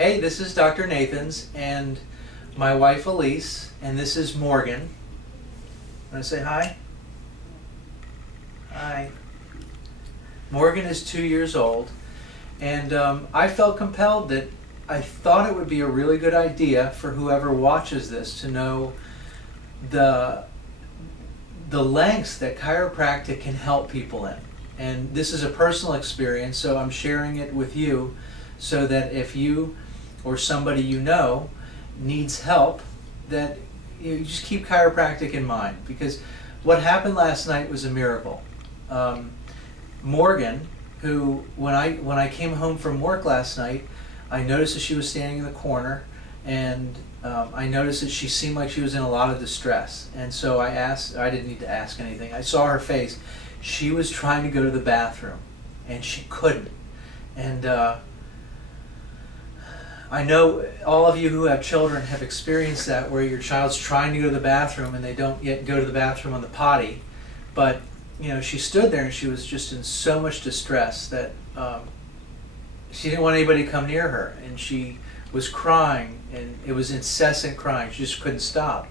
Hey, this is Dr. Nathans and my wife Elise, and this is Morgan. Want to say hi? Hi. Morgan is 2 years old, and I felt compelled that I thought it would be a really good idea for whoever watches this to know the lengths that chiropractic can help people in. And this is a personal experience, so I'm sharing it with you so that if you or somebody you know needs help, that you just keep chiropractic in mind, because what happened last night was a miracle. Morgan, who when I came home from work last night, I noticed that she was standing in the corner, and I noticed that she seemed like she was in a lot of distress. And so I didn't need to ask anything. I saw her face. She was trying to go to the bathroom, and she couldn't. And I know all of you who have children have experienced that, where your child's trying to go to the bathroom and they don't yet go to the bathroom on the potty. But she stood there and she was just in so much distress that she didn't want anybody to come near her, and she was crying, and it was incessant crying. She just couldn't stop.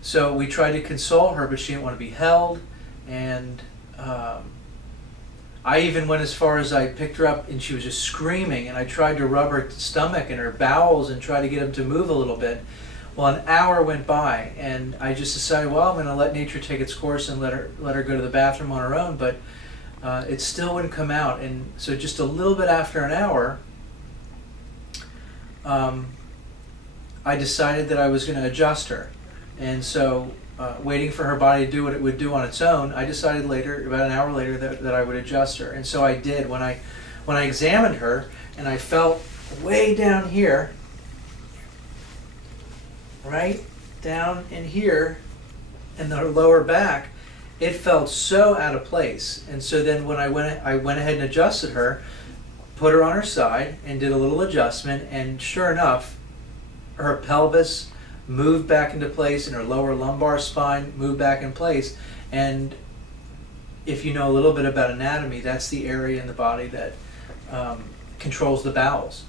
So we tried to console her, but she didn't want to be held, and I even went as far as I picked her up and she was just screaming, and I tried to rub her stomach and her bowels and try to get them to move a little bit. Well, an hour went by, and I just decided, well, I'm going to let nature take its course and let her go to the bathroom on her own, but it still wouldn't come out. And so just a little bit after an hour, I decided that I was going to adjust her. And so waiting for her body to do what it would do on its own, I decided later, about an hour later, that I would adjust her. And so I did. When I examined her and I felt way down here, right down in here in the lower back, it felt so out of place. And so then when I went ahead and adjusted her, put her on her side and did a little adjustment, and sure enough, her pelvis moved back into place and her lower lumbar spine moved back in place. And if you know a little bit about anatomy, that's the area in the body that controls the bowels.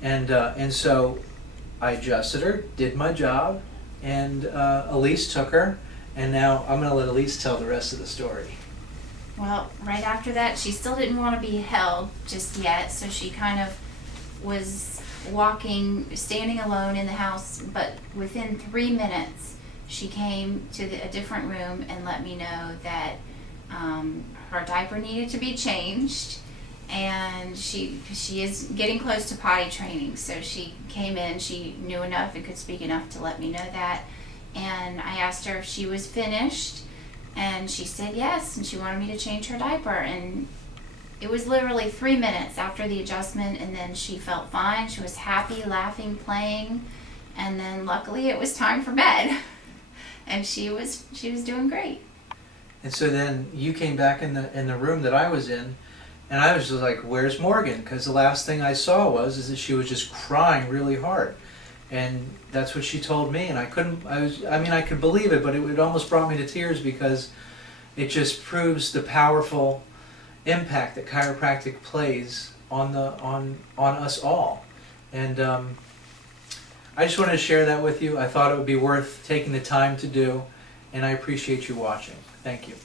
And so I adjusted her, did my job, and Elise took her, and now I'm going to let Elise tell the rest of the story. Well, right after that, she still didn't want to be held just yet, so she kind of was standing alone in the house, but within 3 minutes, she came to a different room and let me know that her diaper needed to be changed, and she is getting close to potty training, so she came in, she knew enough and could speak enough to let me know that, and I asked her if she was finished, and she said yes, and she wanted me to change her diaper, and it was literally 3 minutes after the adjustment, and then she felt fine. She was happy, laughing, playing, and then luckily it was time for bed, and she was doing great. And so then you came back in the room that I was in, and I was just like, "Where's Morgan?" Because the last thing I saw was that she was just crying really hard, and that's what she told me. And I could believe it, but it almost brought me to tears, because it just proves the powerful impact that chiropractic plays on us all. And I just wanted to share that with you. I thought it would be worth taking the time to do, and I appreciate you watching. Thank you.